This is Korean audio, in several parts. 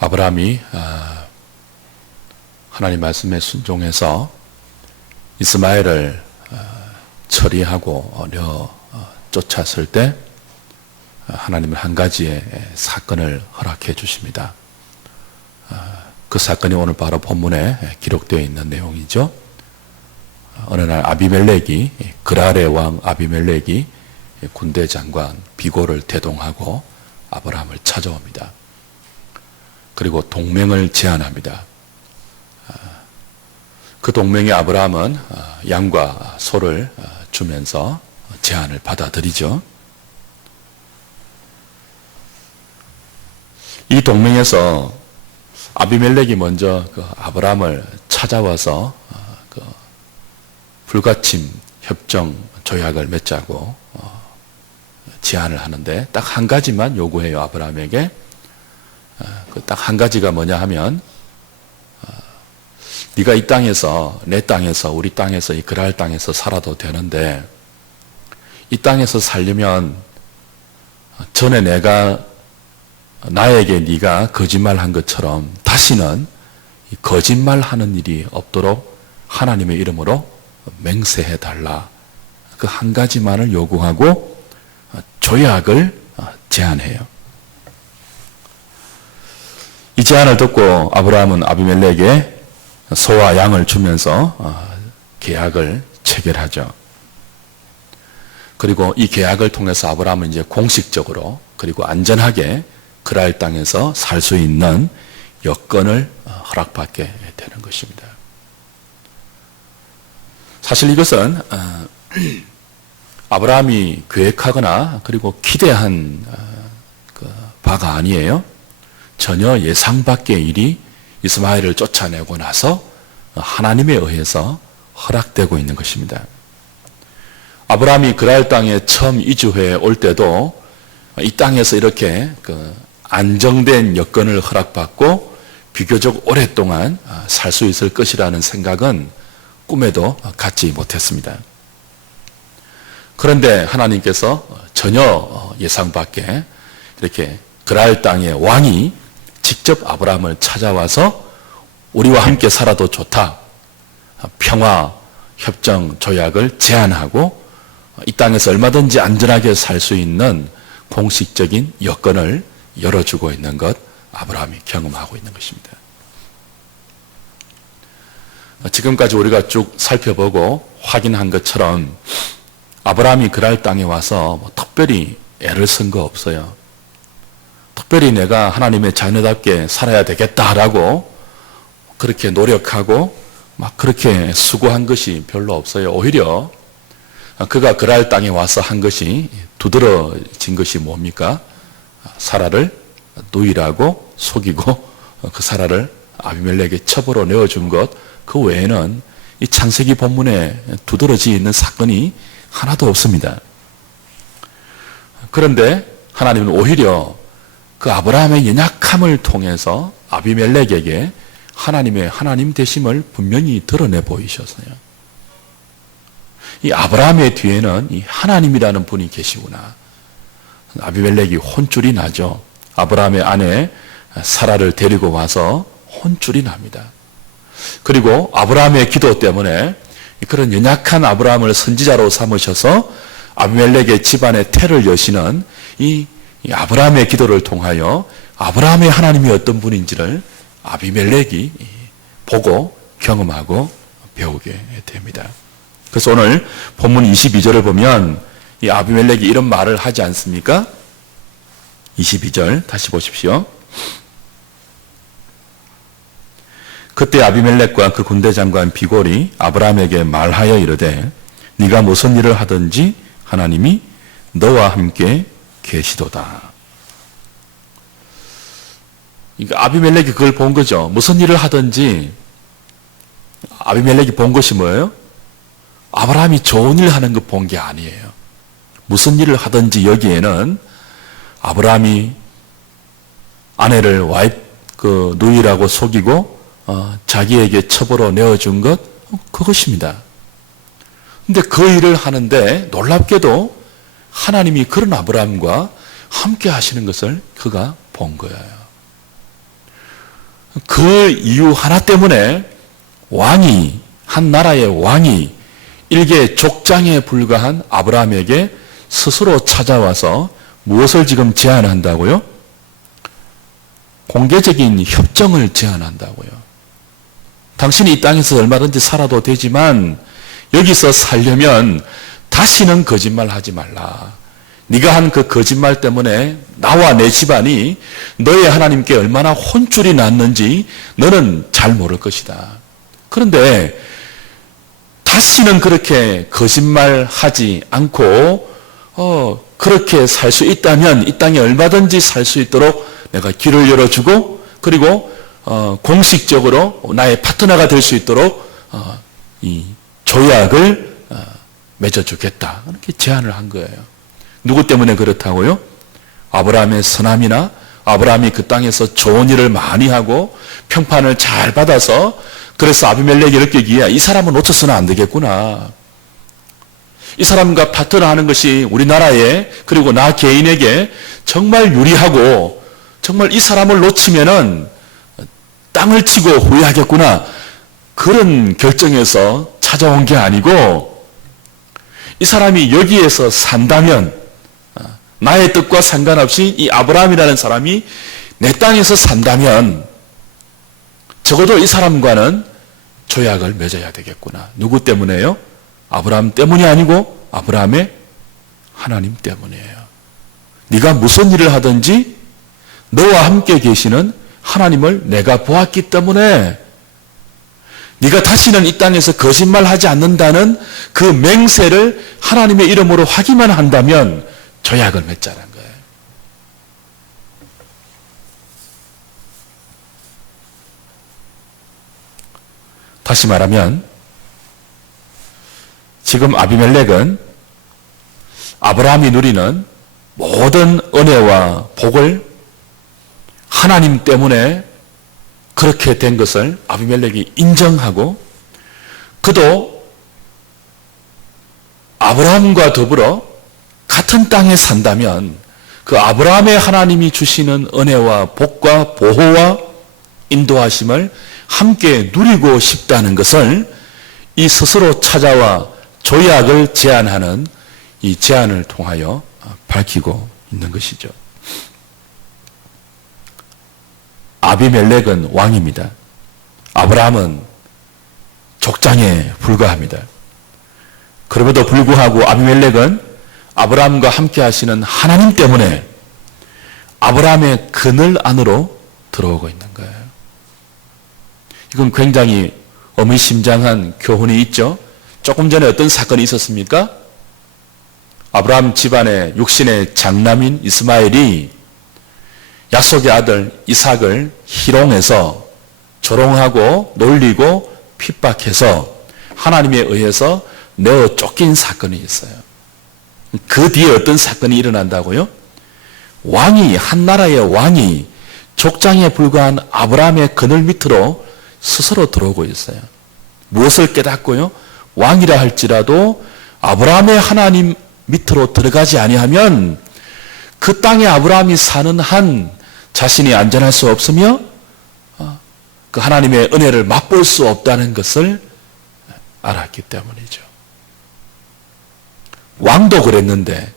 아브라함이 하나님 말씀에 순종해서 이스마엘을 처리하고 쫓았을 때 하나님은 한 가지의 사건을 허락해 주십니다. 그 사건이 오늘 바로 본문에 기록되어 있는 내용이죠. 어느 날 아비멜렉이, 그랄의 왕 아비멜렉이 군대 장관 비골을 대동하고 아브라함을 찾아옵니다. 그리고 동맹을 제안합니다. 그 동맹에 아브라함은 양과 소를 주면서 제안을 받아들이죠. 이 동맹에서 아비멜렉이 먼저 아브라함을 찾아와서 불가침 협정 조약을 맺자고 제안을 하는데 딱 한 가지만 요구해요. 아브라함에게. 딱 한 가지가 뭐냐 하면 네가 이 땅에서, 내 땅에서, 우리 땅에서, 이 그랄 땅에서 살아도 되는데 이 땅에서 살려면 전에 나에게 네가 거짓말한 것처럼 다시는 거짓말하는 일이 없도록 하나님의 이름으로 맹세해달라. 그 한 가지만을 요구하고 조약을 제안해요. 이 제안을 듣고 아브라함은 아비멜렉에게 소와 양을 주면서 계약을 체결하죠. 그리고 이 계약을 통해서 아브라함은 이제 공식적으로 그리고 안전하게 그랄 땅에서 살 수 있는 여건을 허락받게 되는 것입니다. 사실 이것은 아브라함이 계획하거나 그리고 기대한 바가 아니에요. 전혀 예상 밖의 일이 이스마엘을 쫓아내고 나서 하나님에 의해서 허락되고 있는 것입니다. 아브라함이 그랄 땅에 처음 이주해 올 때도 이 땅에서 이렇게 안정된 여건을 허락받고 비교적 오랫동안 살 수 있을 것이라는 생각은 꿈에도 갖지 못했습니다. 그런데 하나님께서 전혀 예상 밖에 이렇게 그랄 땅의 왕이 직접 아브라함을 찾아와서 우리와 함께 살아도 좋다. 평화 협정 조약을 제안하고 이 땅에서 얼마든지 안전하게 살 수 있는 공식적인 여건을 열어주고 있는 것 아브라함이 경험하고 있는 것입니다. 지금까지 우리가 쭉 살펴보고 확인한 것처럼 아브라함이 그랄 땅에 와서 특별히 애를 쓴 거 없어요. 특별히 내가 하나님의 자녀답게 살아야 되겠다라고 그렇게 노력하고 막 그렇게 수고한 것이 별로 없어요. 오히려 그가 그랄 땅에 와서 한 것이 두드러진 것이 뭡니까? 사라를 누이라고 속이고 그 사라를 아비멜렉에게 첩으로 내어준 것, 그 외에는 이 창세기 본문에 두드러지 있는 사건이 하나도 없습니다. 그런데 하나님은 오히려 그 아브라함의 연약함을 통해서 아비멜렉에게 하나님의 하나님 되심을 분명히 드러내 보이셨어요. 이 아브라함의 뒤에는 이 하나님이라는 분이 계시구나. 아비멜렉이 혼쭐이 나죠. 아브라함의 아내 사라를 데리고 와서 혼쭐이 납니다. 그리고 아브라함의 기도 때문에 그런 연약한 아브라함을 선지자로 삼으셔서 아비멜렉의 집안의 태를 여시는 이 아브라함의 기도를 통하여 아브라함의 하나님이 어떤 분인지를 아비멜렉이 보고 경험하고 배우게 됩니다. 그래서 오늘 본문 22절을 보면 이 아비멜렉이 이런 말을 하지 않습니까? 22절 다시 보십시오. 그때 아비멜렉과 그 군대 장관 비골이 아브라함에게 말하여 이르되 네가 무슨 일을 하든지 하나님이 너와 함께 계시도다. 아비멜렉이 그걸 본 거죠. 무슨 일을 하든지 아비멜렉이 본 것이 뭐예요? 아브라함이 좋은 일 하는 거 본 게 아니에요. 무슨 일을 하든지 여기에는 아브라함이 아내를 누이라고 속이고 자기에게 첩으로 내어준 것, 그것입니다. 근데 그 일을 하는데 놀랍게도 하나님이 그런 아브라함과 함께 하시는 것을 그가 본 거예요. 그 이유 하나 때문에 왕이, 한 나라의 왕이 일개 족장에 불과한 아브라함에게 스스로 찾아와서 무엇을 지금 제안한다고요? 공개적인 협정을 제안한다고요. 당신이 이 땅에서 얼마든지 살아도 되지만 여기서 살려면 다시는 거짓말 하지 말라. 네가 한 그 거짓말 때문에 나와 내 집안이 너의 하나님께 얼마나 혼쭐이 났는지 너는 잘 모를 것이다. 그런데 다시는 그렇게 거짓말하지 않고 그렇게 살 수 있다면 이 땅에 얼마든지 살 수 있도록 내가 길을 열어주고 그리고 공식적으로 나의 파트너가 될 수 있도록 이 조약을 맺어주겠다. 이렇게 제안을 한 거예요. 누구 때문에 그렇다고요? 아브라함의 선함이나 아브라함이 그 땅에서 좋은 일을 많이 하고 평판을 잘 받아서 그래서 아비멜렉이 이렇게 얘기해. 이 사람은 놓쳐서는 안 되겠구나. 이 사람과 파트너 하는 것이 우리나라에 그리고 나 개인에게 정말 유리하고 정말 이 사람을 놓치면은 땅을 치고 후회하겠구나. 그런 결정에서 찾아온 게 아니고 이 사람이 여기에서 산다면 나의 뜻과 상관없이 이 아브라함이라는 사람이 내 땅에서 산다면 적어도 이 사람과는 조약을 맺어야 되겠구나. 누구 때문에요? 아브라함 때문이 아니고 아브라함의 하나님 때문이에요. 네가 무슨 일을 하든지 너와 함께 계시는 하나님을 내가 보았기 때문에 네가 다시는 이 땅에서 거짓말하지 않는다는 그 맹세를 하나님의 이름으로 하기만 한다면 조약을 맺자는 거예요. 다시 말하면 지금 아비멜렉은 아브라함이 누리는 모든 은혜와 복을 하나님 때문에 그렇게 된 것을 아비멜렉이 인정하고 그도 아브라함과 더불어 같은 땅에 산다면 그 아브라함의 하나님이 주시는 은혜와 복과 보호와 인도하심을 함께 누리고 싶다는 것을 이 스스로 찾아와 조약을 제안하는 이 제안을 통하여 밝히고 있는 것이죠. 아비멜렉은 왕입니다. 아브라함은 족장에 불과합니다. 그럼에도 불구하고 아비멜렉은 아브라함과 함께 하시는 하나님 때문에 아브라함의 그늘 안으로 들어오고 있는 거예요. 이건 굉장히 어미심장한 교훈이 있죠. 조금 전에 어떤 사건이 있었습니까? 아브라함 집안의 육신의 장남인 이스마엘이 약속의 아들 이삭을 희롱해서 조롱하고 놀리고 핍박해서 하나님에 의해서 내어 쫓긴 사건이 있어요. 그 뒤에 어떤 사건이 일어난다고요? 왕이, 한 나라의 왕이 족장에 불과한 아브라함의 그늘 밑으로 스스로 들어오고 있어요. 무엇을 깨닫고요? 왕이라 할지라도 아브라함의 하나님 밑으로 들어가지 아니하면 그 땅에 아브라함이 사는 한 자신이 안전할 수 없으며 그 하나님의 은혜를 맛볼 수 없다는 것을 알았기 때문이죠. 왕도 그랬는데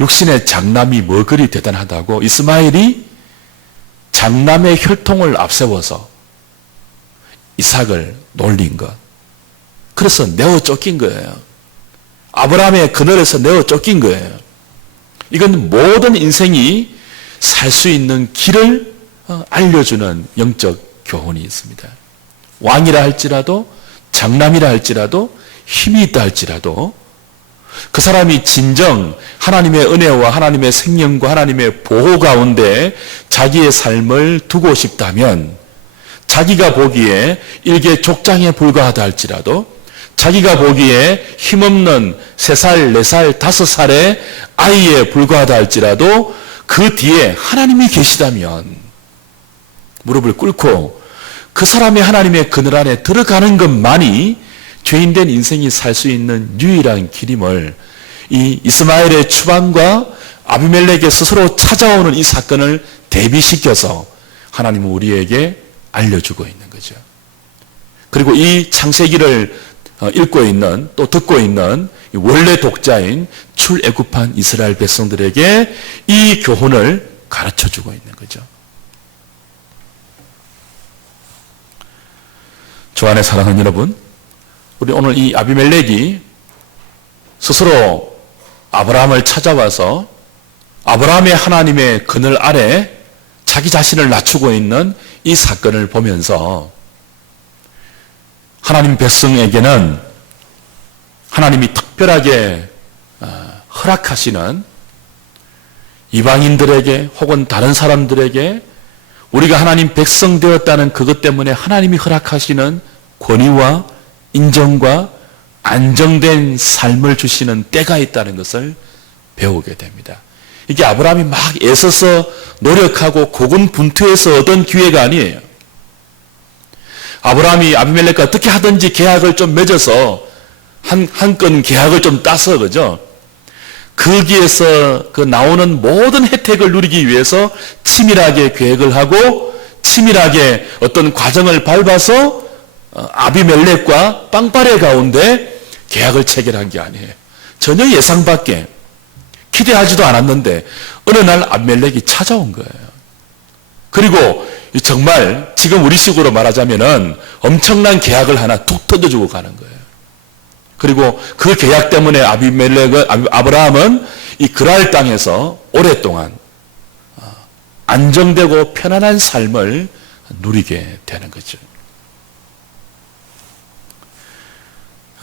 육신의 장남이 뭐 그리 대단하다고 이스마엘이 장남의 혈통을 앞세워서 이삭을 놀린 것. 그래서 내어 쫓긴 거예요. 아브라함의 그늘에서 내어 쫓긴 거예요. 이건 모든 인생이 살 수 있는 길을 알려주는 영적 교훈이 있습니다. 왕이라 할지라도 장남이라 할지라도 힘이 있다 할지라도 그 사람이 진정 하나님의 은혜와 하나님의 생명과 하나님의 보호 가운데 자기의 삶을 두고 싶다면 자기가 보기에 일개 족장에 불과하다 할지라도 자기가 보기에 힘없는 3살, 4살, 5살의 아이에 불과하다 할지라도 그 뒤에 하나님이 계시다면 무릎을 꿇고 그 사람의 하나님의 그늘 안에 들어가는 것만이 죄인된 인생이 살 수 있는 유일한 길임을 이 이스마엘의 추방과 아비멜렉의 스스로 찾아오는 이 사건을 대비시켜서 하나님은 우리에게 알려주고 있는 거죠. 그리고 이 창세기를 읽고 있는 또 듣고 있는 원래 독자인 출애굽한 이스라엘 백성들에게 이 교훈을 가르쳐주고 있는 거죠. 주 안에 사랑하는 여러분, 우리 오늘 이 아비멜렉이 스스로 아브라함을 찾아와서 아브라함의 하나님의 그늘 아래 자기 자신을 낮추고 있는 이 사건을 보면서 하나님 백성에게는 하나님이 특별하게 허락하시는 이방인들에게 혹은 다른 사람들에게 우리가 하나님 백성 되었다는 그것 때문에 하나님이 허락하시는 권위와 인정과 안정된 삶을 주시는 때가 있다는 것을 배우게 됩니다. 이게 아브라함이 막 애써서 노력하고 고군분투해서 얻은 기회가 아니에요. 아브라함이 아비멜렉과 어떻게 하든지 계약을 좀 맺어서 한 건 계약을 좀 따서, 그죠? 거기에서 그 나오는 모든 혜택을 누리기 위해서 치밀하게 계획을 하고 치밀하게 어떤 과정을 밟아서 아비멜렉과 빵빠레 가운데 계약을 체결한 게 아니에요. 전혀 예상 밖에 기대하지도 않았는데 어느 날 아비멜렉이 찾아온 거예요. 그리고 정말 지금 우리식으로 말하자면은 엄청난 계약을 하나 툭 던져주고 가는 거예요. 그리고 그 계약 때문에 아브라함은 이 그랄 땅에서 오랫동안 안정되고 편안한 삶을 누리게 되는 거죠.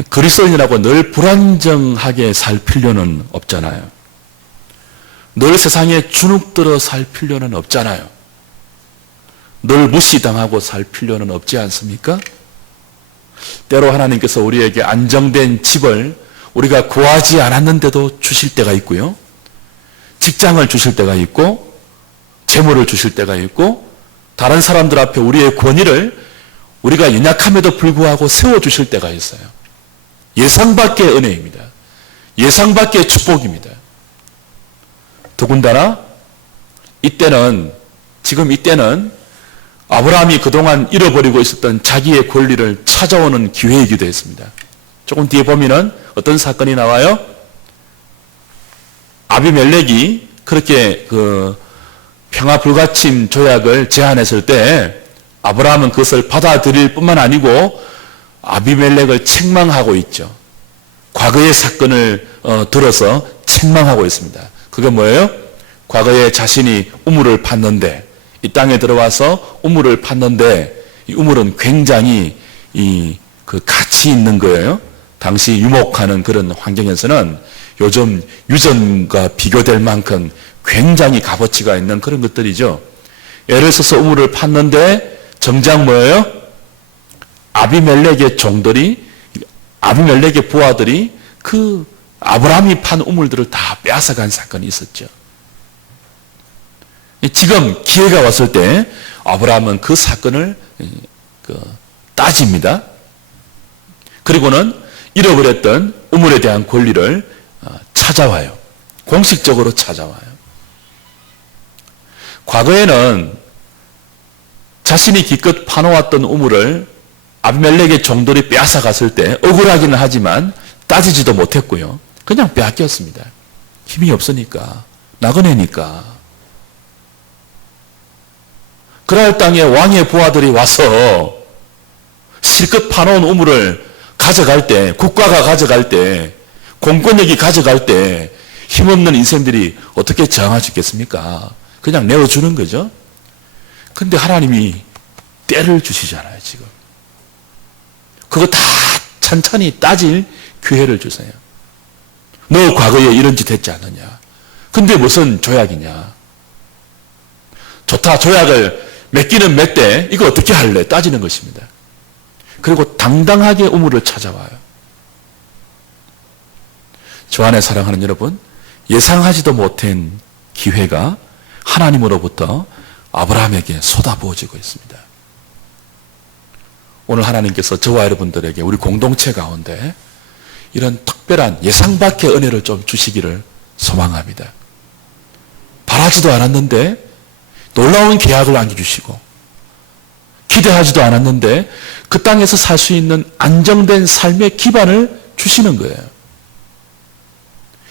그리스도인이라고 늘 불안정하게 살 필요는 없잖아요. 늘 세상에 주눅들어 살 필요는 없잖아요. 늘 무시당하고 살 필요는 없지 않습니까? 때로 하나님께서 우리에게 안정된 집을 우리가 구하지 않았는데도 주실 때가 있고요. 직장을 주실 때가 있고 재물을 주실 때가 있고 다른 사람들 앞에 우리의 권위를 우리가 연약함에도 불구하고 세워주실 때가 있어요. 예상 밖의 은혜입니다. 예상 밖의 축복입니다. 더군다나 지금 이때는 아브라함이 그동안 잃어버리고 있었던 자기의 권리를 찾아오는 기회이기도 했습니다. 조금 뒤에 보면은 어떤 사건이 나와요? 아비멜렉이 그렇게 그 평화 불가침 조약을 제안했을 때 아브라함은 그것을 받아들일 뿐만 아니고 아비멜렉을 책망하고 있죠. 과거의 사건을 들어서 책망하고 있습니다. 그게 뭐예요? 과거에 자신이 우물을 팠는데 이 땅에 들어와서 우물을 팠는데 이 우물은 굉장히 그 가치 있는 거예요. 당시 유목하는 그런 환경에서는 요즘 유전과 비교될 만큼 굉장히 값어치가 있는 그런 것들이죠. 예를 들어서 우물을 팠는데 정작 뭐예요? 아비멜렉의 종들이, 아비멜렉의 부하들이 그 아브라함이 판 우물들을 다 빼앗아간 사건이 있었죠. 지금 기회가 왔을 때 아브라함은 그 사건을 따집니다. 그리고는 잃어버렸던 우물에 대한 권리를 찾아와요. 공식적으로 찾아와요. 과거에는 자신이 기껏 파놓았던 우물을 아비멜렉의 종들이 빼앗아갔을 때 억울하기는 하지만 따지지도 못했고요. 그냥 빼앗겼습니다. 힘이 없으니까, 나그네니까. 그랄 땅에 왕의 부하들이 와서 실컷 파놓은 우물을 가져갈 때, 국가가 가져갈 때, 공권력이 가져갈 때 힘없는 인생들이 어떻게 저항할 수 있겠습니까? 그냥 내어주는 거죠. 근데 하나님이 때를 주시잖아요, 지금. 그거 다 천천히 따질 기회를 주세요. 너 과거에 이런 짓 했지 않느냐? 근데 무슨 조약이냐? 좋다, 조약을 맺기는 맺되 이거 어떻게 할래? 따지는 것입니다. 그리고 당당하게 우물을 찾아와요. 저 안에 사랑하는 여러분, 예상하지도 못한 기회가 하나님으로부터 아브라함에게 쏟아부어지고 있습니다. 오늘 하나님께서 저와 여러분들에게 우리 공동체 가운데 이런 특별한 예상 밖의 은혜를 좀 주시기를 소망합니다. 바라지도 않았는데 놀라운 계약을 안겨주시고 기대하지도 않았는데 그 땅에서 살 수 있는 안정된 삶의 기반을 주시는 거예요.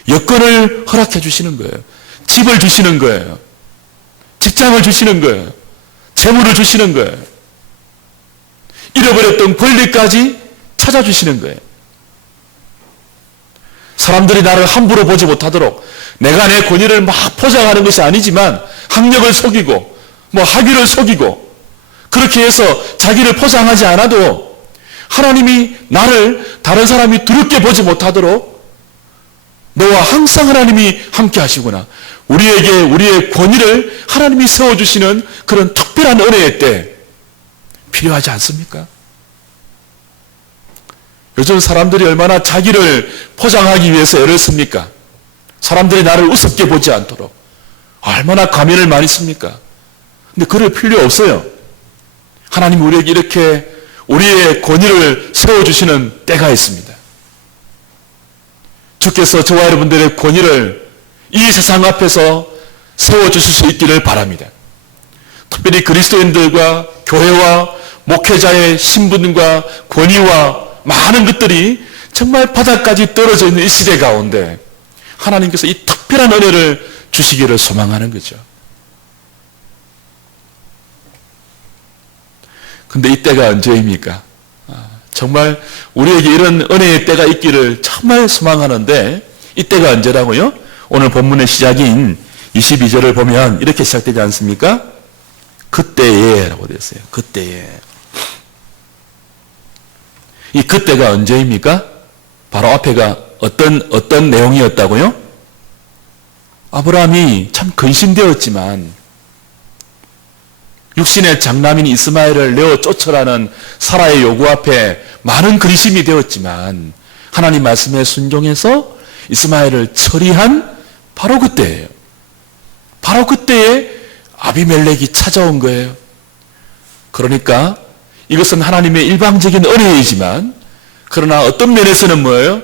여건을 허락해 주시는 거예요. 집을 주시는 거예요. 직장을 주시는 거예요. 재물을 주시는 거예요. 잃어버렸던 권리까지 찾아주시는 거예요. 사람들이 나를 함부로 보지 못하도록 내가 내 권위를 막 포장하는 것이 아니지만 학력을 속이고 학위를 속이고 그렇게 해서 자기를 포장하지 않아도 하나님이 나를 다른 사람이 두렵게 보지 못하도록 너와 항상 하나님이 함께 하시구나. 우리에게 우리의 권위를 하나님이 세워주시는 그런 특별한 은혜의 때 필요하지 않습니까? 요즘 사람들이 얼마나 자기를 포장하기 위해서 애를 씁니까? 사람들이 나를 우습게 보지 않도록 얼마나 가면을 많이 씁니까? 근데 그럴 필요 없어요. 하나님이 우리에게 이렇게 우리의 권위를 세워주시는 때가 있습니다. 주께서 저와 여러분들의 권위를 이 세상 앞에서 세워주실 수 있기를 바랍니다. 특별히 그리스도인들과 교회와 목회자의 신분과 권위와 많은 것들이 정말 바닥까지 떨어져 있는 이 시대 가운데 하나님께서 이 특별한 은혜를 주시기를 소망하는 거죠. 근데 이 때가 언제입니까? 정말 우리에게 이런 은혜의 때가 있기를 정말 소망하는데 이 때가 언제라고요? 오늘 본문의 시작인 22절을 보면 이렇게 시작되지 않습니까? 그때에 라고 되어 있어요. 그때에. 이 그때가 언제입니까? 바로 앞에가 어떤 내용이었다고요? 아브라함이 참 근심되었지만 육신의 장남인 이스마엘을 내어 쫓으라는 사라의 요구 앞에 많은 근심이 되었지만 하나님 말씀에 순종해서 이스마엘을 처리한 바로 그때예요. 바로 그때에 아비멜렉이 찾아온 거예요. 그러니까 이것은 하나님의 일방적인 은혜이지만 그러나 어떤 면에서는 뭐예요?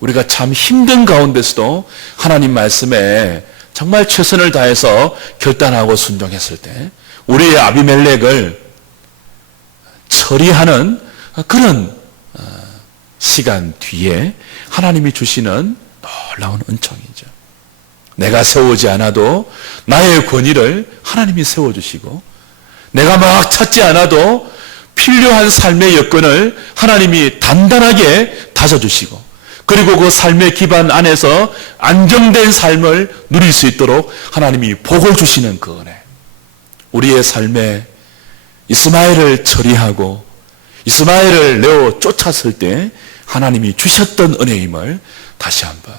우리가 참 힘든 가운데서도 하나님 말씀에 정말 최선을 다해서 결단하고 순종했을 때 우리의 아비멜렉을 처리하는 그런 시간 뒤에 하나님이 주시는 놀라운 은총이죠. 내가 세우지 않아도 나의 권위를 하나님이 세워주시고 내가 막 찾지 않아도 필요한 삶의 여건을 하나님이 단단하게 다져주시고 그리고 그 삶의 기반 안에서 안정된 삶을 누릴 수 있도록 하나님이 복을 주시는 그 은혜. 우리의 삶에 이스마엘을 처리하고 이스마엘을 내어 쫓았을 때 하나님이 주셨던 은혜임을 다시 한번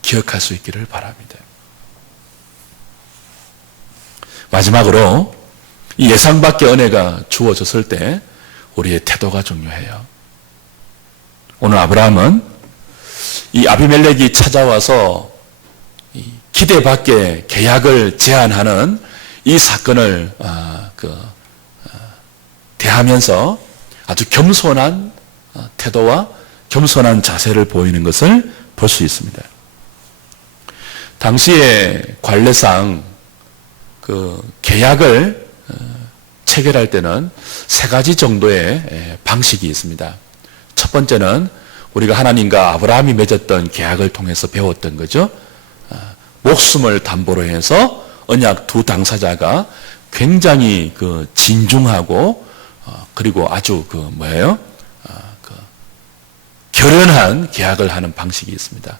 기억할 수 있기를 바랍니다. 마지막으로 이 예상 밖의 은혜가 주어졌을 때 우리의 태도가 중요해요. 오늘 아브라함은 이 아비멜렉이 찾아와서 기대 밖의 계약을 제안하는 이 사건을 대하면서 아주 겸손한 태도와 겸손한 자세를 보이는 것을 볼 수 있습니다. 당시의 관례상 그 계약을 체결할 때는 세 가지 정도의 방식이 있습니다. 첫 번째는 우리가 하나님과 아브라함이 맺었던 계약을 통해서 배웠던 거죠. 목숨을 담보로 해서 언약 두 당사자가 굉장히 그 진중하고 그리고 아주 결연한 계약을 하는 방식이 있습니다.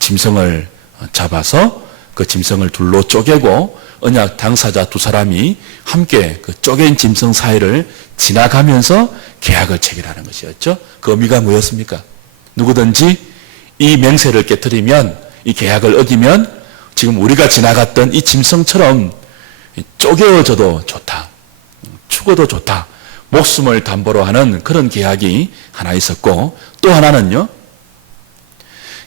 짐승을 잡아서 그 짐승을 둘로 쪼개고 언약 당사자 두 사람이 함께 그 쪼갠 짐승 사이를 지나가면서 계약을 체결하는 것이었죠. 그 의미가 뭐였습니까? 누구든지 이 맹세를 깨뜨리면, 이 계약을 어기면 지금 우리가 지나갔던 이 짐승처럼 쪼개어져도 좋다, 죽어도 좋다, 목숨을 담보로 하는 그런 계약이 하나 있었고, 또 하나는요,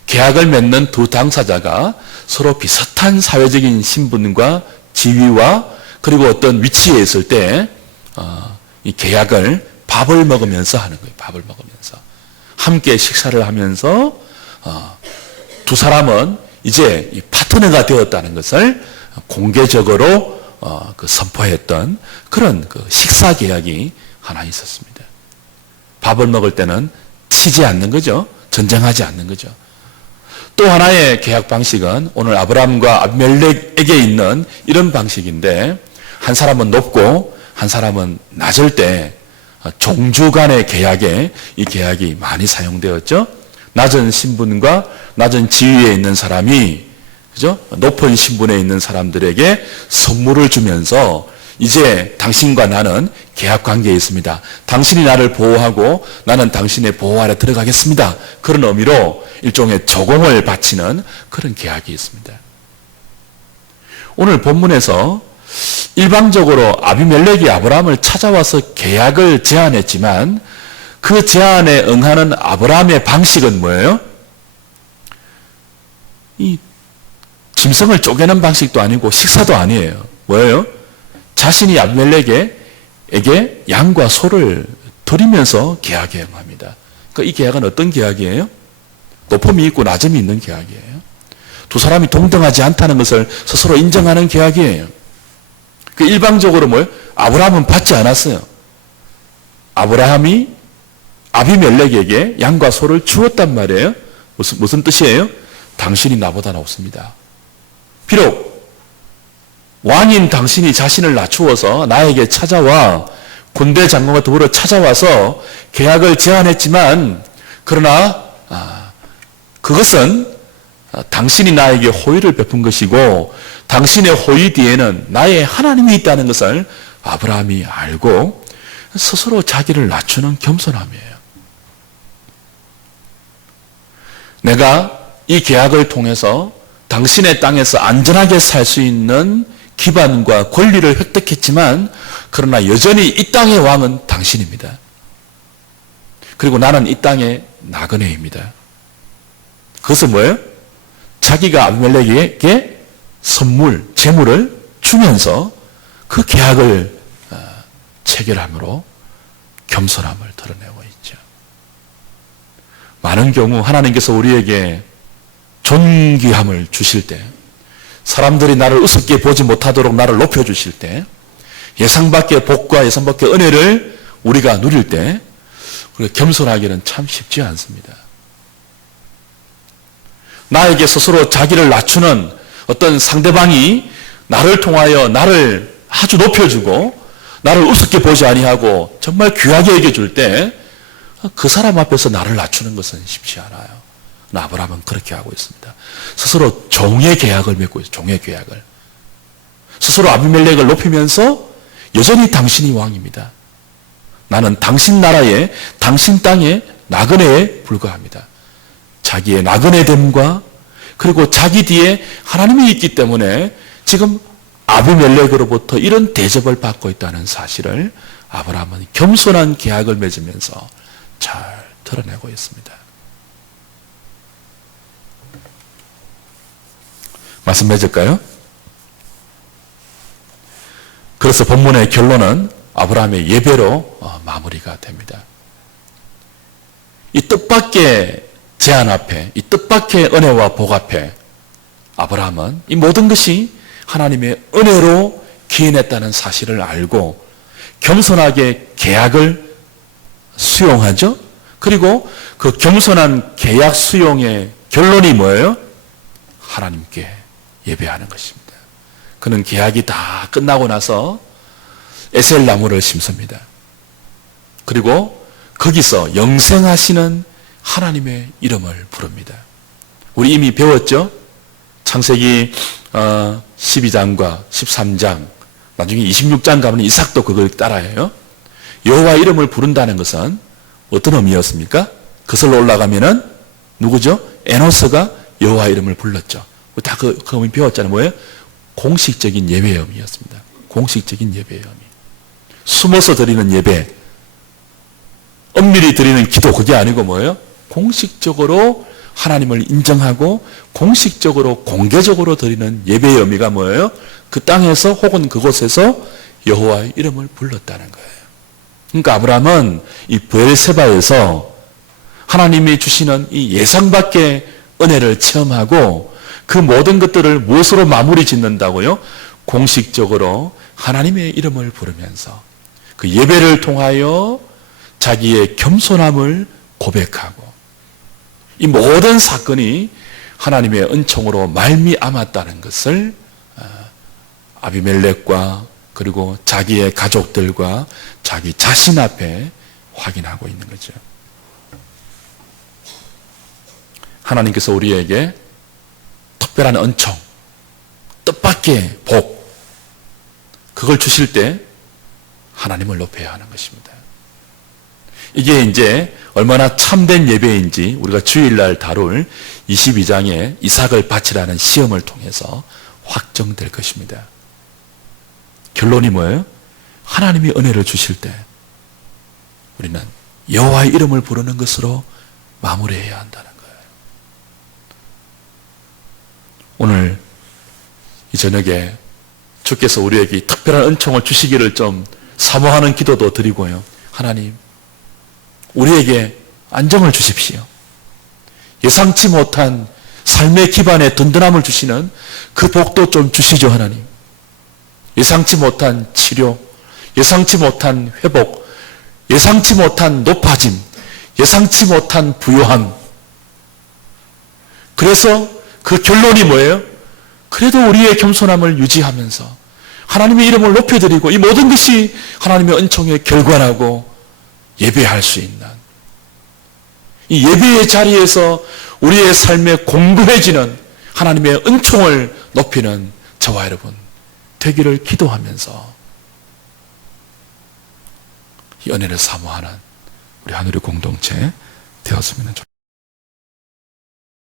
계약을 맺는 두 당사자가 서로 비슷한 사회적인 신분과 지위와 그리고 어떤 위치에 있을 때 이 계약을 밥을 먹으면서 하는 거예요. 밥을 먹으면서 함께 식사를 하면서 두 사람은 이제 이 파트너가 되었다는 것을 공개적으로 그 선포했던 그런 그 식사 계약이 하나 있었습니다. 밥을 먹을 때는 치지 않는 거죠. 전쟁하지 않는 거죠. 또 하나의 계약 방식은 오늘 아브라함과 아비멜렉에게 있는 이런 방식인데, 한 사람은 높고 한 사람은 낮을 때 종주 간의 계약에 이 계약이 많이 사용되었죠. 낮은 신분과 낮은 지위에 있는 사람이, 그죠? 높은 신분에 있는 사람들에게 선물을 주면서 이제 당신과 나는 계약 관계에 있습니다. 당신이 나를 보호하고 나는 당신의 보호 아래 들어가겠습니다. 그런 의미로 일종의 조공을 바치는 그런 계약이 있습니다. 오늘 본문에서 일방적으로 아비멜렉이 아브라함을 찾아와서 계약을 제안했지만 그 제안에 응하는 아브라함의 방식은 뭐예요? 이 짐승을 쪼개는 방식도 아니고 식사도 아니에요. 뭐예요? 자신이 아비멜렉에게 양과 소를 드리면서 계약에 응합니다. 그러니까 이 계약은 어떤 계약이에요? 높음이 있고 낮음이 있는 계약이에요. 두 사람이 동등하지 않다는 것을 스스로 인정하는 계약이에요. 그 일방적으로 뭘? 아브라함은 받지 않았어요. 아브라함이 아비멜렉에게 양과 소를 주었단 말이에요. 무슨 뜻이에요? 당신이 나보다 높습니다. 비록 왕인 당신이 자신을 낮추어서 나에게 찾아와 군대 장관과 더불어 찾아와서 계약을 제안했지만, 그러나 그것은 당신이 나에게 호의를 베푼 것이고 당신의 호의 뒤에는 나의 하나님이 있다는 것을 아브라함이 알고 스스로 자기를 낮추는 겸손함이에요. 내가 이 계약을 통해서 당신의 땅에서 안전하게 살 수 있는 기반과 권리를 획득했지만, 그러나 여전히 이 땅의 왕은 당신입니다. 그리고 나는 이 땅의 나그네입니다. 그것은 뭐예요? 자기가 아비멜렉에게 선물, 재물을 주면서 그 계약을 체결함으로 겸손함을 드러내고 있죠. 많은 경우 하나님께서 우리에게 존귀함을 주실 때, 사람들이 나를 우습게 보지 못하도록 나를 높여주실 때, 예상밖의 복과 예상밖의 은혜를 우리가 누릴 때 우리가 겸손하기는 참 쉽지 않습니다. 나에게 스스로 자기를 낮추는 어떤 상대방이 나를 통하여 나를 아주 높여주고 나를 우습게 보지 아니하고 정말 귀하게 여겨줄 때 그 사람 앞에서 나를 낮추는 것은 쉽지 않아요. 아브라함은 그렇게 하고 있습니다. 스스로 종의 계약을 맺고 있어요. 종의 계약을. 스스로 아비멜렉을 높이면서 여전히 당신이 왕입니다. 나는 당신 나라에 당신 땅에 나그네에 불과합니다. 자기의 나그네됨과 그리고 자기 뒤에 하나님이 있기 때문에 지금 아비멜렉으로부터 이런 대접을 받고 있다는 사실을 아브라함은 겸손한 계약을 맺으면서 잘 드러내고 있습니다. 말씀 맺을까요? 그래서 본문의 결론은 아브라함의 예배로 마무리가 됩니다. 이 뜻밖의 제안 앞에, 이 뜻밖의 은혜와 복 앞에 아브라함은 이 모든 것이 하나님의 은혜로 기인했다는 사실을 알고 겸손하게 계약을 수용하죠. 그리고 그 겸손한 계약 수용의 결론이 뭐예요? 하나님께 예배하는 것입니다. 그는 계약이 다 끝나고 나서 에셀 나무를 심습니다. 그리고 거기서 영생하시는 하나님의 이름을 부릅니다. 우리 이미 배웠죠? 창세기 12장과 13장, 나중에 26장 가면 이삭도 그걸 따라해요. 여호와 이름을 부른다는 것은 어떤 의미였습니까? 그슬로 올라가면은 누구죠? 에노스가 여호와 이름을 불렀죠. 다 그 의미 배웠잖아요. 뭐예요? 공식적인 예배의 의미였습니다. 공식적인 예배의 의미. 숨어서 드리는 예배, 엄밀히 드리는 기도, 그게 아니고 뭐예요? 공식적으로 하나님을 인정하고 공식적으로 공개적으로 드리는 예배의 의미가 뭐예요? 그 땅에서 혹은 그곳에서 여호와의 이름을 불렀다는 거예요. 그러니까 아브라함은 이 브엘세바에서 하나님이 주시는 이 예상 밖의 은혜를 체험하고 그 모든 것들을 무엇으로 마무리 짓는다고요? 공식적으로 하나님의 이름을 부르면서 그 예배를 통하여 자기의 겸손함을 고백하고 이 모든 사건이 하나님의 은총으로 말미암았다는 것을 아비멜렉과 그리고 자기의 가족들과 자기 자신 앞에 확인하고 있는 거죠. 하나님께서 우리에게 특별한 은총, 뜻밖의 복, 그걸 주실 때 하나님을 높여야 하는 것입니다. 이게 이제 얼마나 참된 예배인지 우리가 주일날 다룰 22장의 이삭을 바치라는 시험을 통해서 확정될 것입니다. 결론이 뭐예요? 하나님이 은혜를 주실 때 우리는 여호와의 이름을 부르는 것으로 마무리해야 한다는 거예요. 오늘 이 저녁에 주께서 우리에게 특별한 은총을 주시기를 좀 사모하는 기도도 드리고요. 하나님, 우리에게 안정을 주십시오. 예상치 못한 삶의 기반에 든든함을 주시는 그 복도 좀 주시죠, 하나님. 예상치 못한 치료, 예상치 못한 회복, 예상치 못한 높아짐, 예상치 못한 부요함. 그래서 그 결론이 뭐예요? 그래도 우리의 겸손함을 유지하면서 하나님의 이름을 높여드리고 이 모든 것이 하나님의 은총의 결과라고 예배할 수 있는 이 예배의 자리에서 우리의 삶에 공급해지는 하나님의 은총을 높이는 저와 여러분 되기를 기도하면서 이 은혜를 사모하는 우리 하늘의 공동체 되었으면 좋겠습니다.